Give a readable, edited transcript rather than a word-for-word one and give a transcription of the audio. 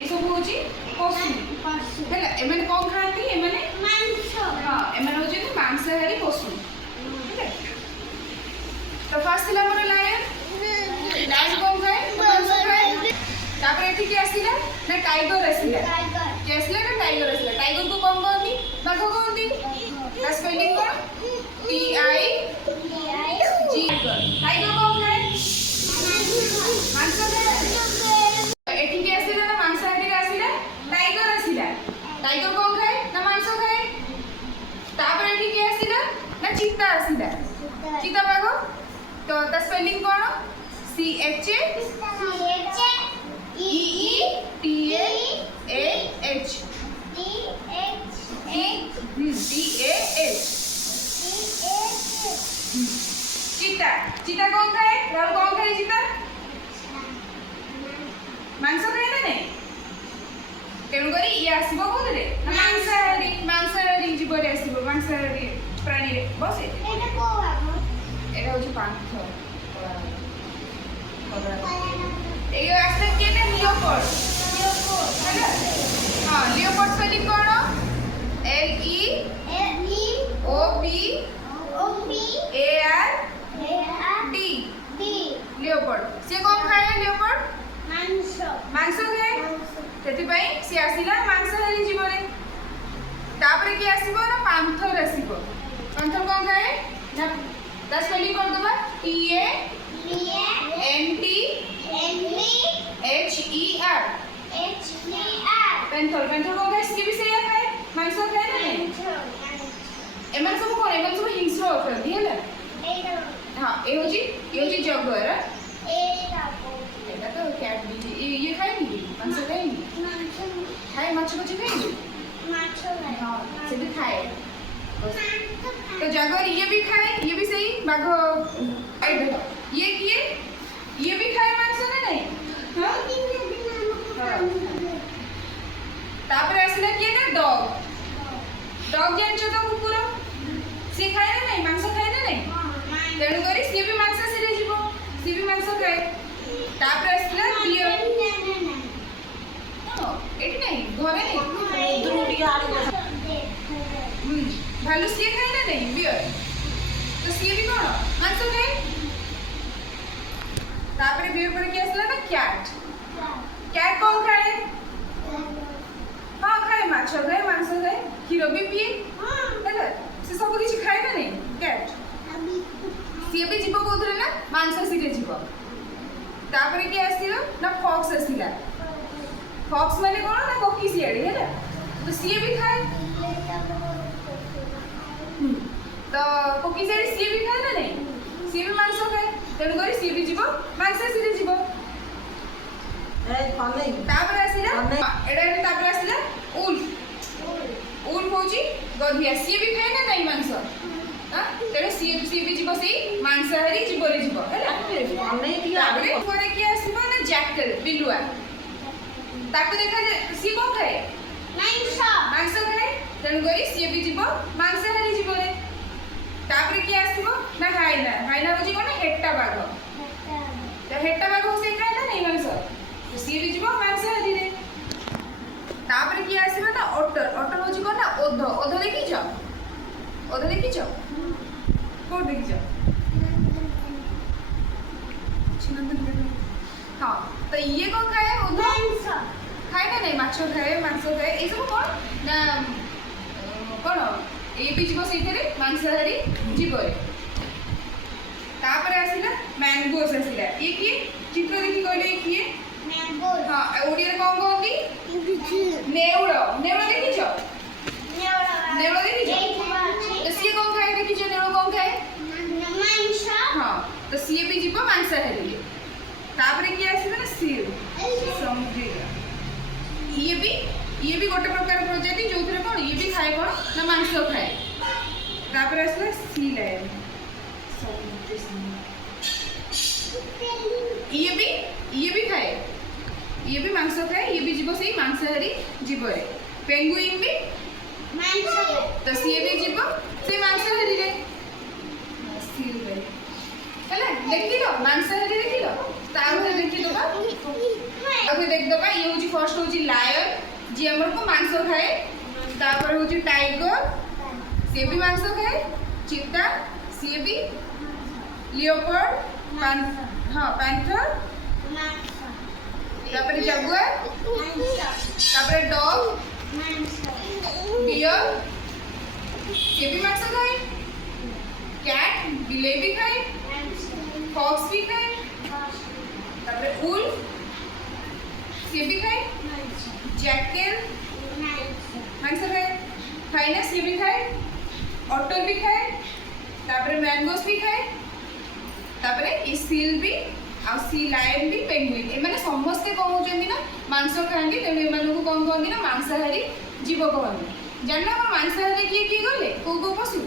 ये सब होची पशु हैला एमने कोन खाती एमने मांस हां एमने होची मांसाहारी पशु ठीक है। तो फर्स्ट थिला मोर लायन कोन खाए मांस खाए तापर एठी के आसीला ना टाइगर आसीला के आसीला ना टाइगर आसीला टाइगर को कोन कहंती बाघ कहंती ता स्पेलिंग कोन टी आई जी टाइगर कोन खाए मांस खाए एठी के आसीला ना मांसाहारी आसीला टाइगर आसीला टाइगर कोन खाए ना मांस खाए तापर एठी के आसीला ना चीता आसीला चीता बाघ तो ता स्पेलिंग कोन C H E T A H T A H चीता चीता कौन खाए राहुल कौन खाए चीता मांस खाए ना नहीं तेणु करी ये आसीबो कोदरे मांसाहारी जीवरे आसीबो मांसाहारी प्राणी रे बस एटा को आगो एटा होची पांथ ये आस्ते के ने लियोपोर्ड हैला हां लियोपोर्ड स्पेलिंग कोन L E O P A R D leopard से कोन खाए लियोपोर्ड मांस खाए सेति पई से आसीला मांसाहारी जीवरे तापर के आसीबो ना पांथर आसीबो पांथर कोन खाए ना ता स्पेलिंग कोन दबा T A N T H E R panther panther को गाइस के भी सही है मांस खाए ना नहीं एमन सब कोन एमन सब हिंस्र होती है ना हां ए होजी जगुआर एटा तो कैट भी ये खाए नहीं मांस खाए नहीं खाए माछ खाए हां से भी खाए तो जगुआर ये भी खाए ये भी सही बाघ ये किए ये भी खाए मांस ना नहीं हां तापर आसला किए ना डॉग जानछो तो कुकुर से खाए ना नहीं मांस खाए ना नहीं तेणु करी सी भी मांस से जीवो सी भी मांस खाए तापर आसला डियर हां एठी नहीं घरे नहीं द्रुडी आलू भालू से खाए ना नहीं बियर तो सी भी कोन मांस खाए तापर बियर पर के आसला ना कैट कौन खाए हाँ खाए माछ खाए मांस खाए क्षीर भी पिए हैला से सब किछि खाए ना नहीं कैट सी भी जीव कोथरे ना मांसाहारी रे जीव तापर के आसीलो ना फॉक्स आसीला फॉक्स माने कोन ना कोकी सियाड़ी हैला तो सी भी खाए तो कोकी सियाड़ी सी भी खाए ना नहीं सी भी मांस खाए तेणु करी सी भी जीव मांसाहारी रे जीव तापर आसीला एडा तापर आसीला उल्फ होची गधिया सी भी खाए ना नहीं मांस हां तेरे सी भी जीव से मांसाहारी जीवरे जीव हैला तापर थोड़े के आसीबा ना जैकल बिलुआ ताको देखा सी को खाए मांस खाए तेणु करी सी भी जीव मांसाहारी जीवरे तापर के आसीबो ना हाइना होची कोन हेट्टा बाघ तो हेट्टा बाघ से खाए ना नहीं मांस सी भी जीव मांसाहारी रे तापर की आसीबा ना ओटर होची कोन ना ओध देखि छ को देखि छ हां तो ये को खाए ओध खाए ना नहीं माछ खाए मांस खाए ए सब कोन ना कोन ए भी जीव सेथरे मांसाहारी जीव रे तापर आसीला मैंगोस आसीला ये की चित्र देखि कहले की मैंगो हां ओडिया रे कोन कहंती नेवड़ो देखि छ नेवड़ो देखि छ तो सी कोन खाए देखि छ नेवड़ो कोन खाए मांस हां तो सी भी जीव मांसाहारी तापर की आसीला ना सील समुद्री ये भी गोटे प्रकार प्रजाति जो थरे कोन ये भी खाए कोन ना मांस खाए तापर आसीला सी लायन ये भी खाए ये भी मांस खाए ये भी जीव से मांसाहारी जीव रे पेंगुइन भी मांस तो सी भी जीव से मांसाहारी रे सील रे हैला देखिलो मांसाहारी देखिलो ताउते देखि दबा आगे देख दबा ये होची फर्स्ट होची लायन जी हमर को मांस खाए तापर होची टाइगर से भी मांस खाए चीता से भी लियोपार्ड हां पैंथर तापर जगुआर तापर डॉग डियर से भी मांस खाए कैट बिल्ली भी खाए फॉक्स भी खाए तापर वुल्फ से भी खाए जैकल मांस खाए हाइनेस से भी खाए ऑटर भी खाए तापर मैंगोस भी खाए तापर ई सील भी आ सी लायन भी पेंगुइन ए माने समस्त कोन होचंदी ना मांस खांदी तेनु ए मानको कोन कहंदी ना मांसाहारी जीव कहंदी जानना मांसाहारी किए किए गले को पशु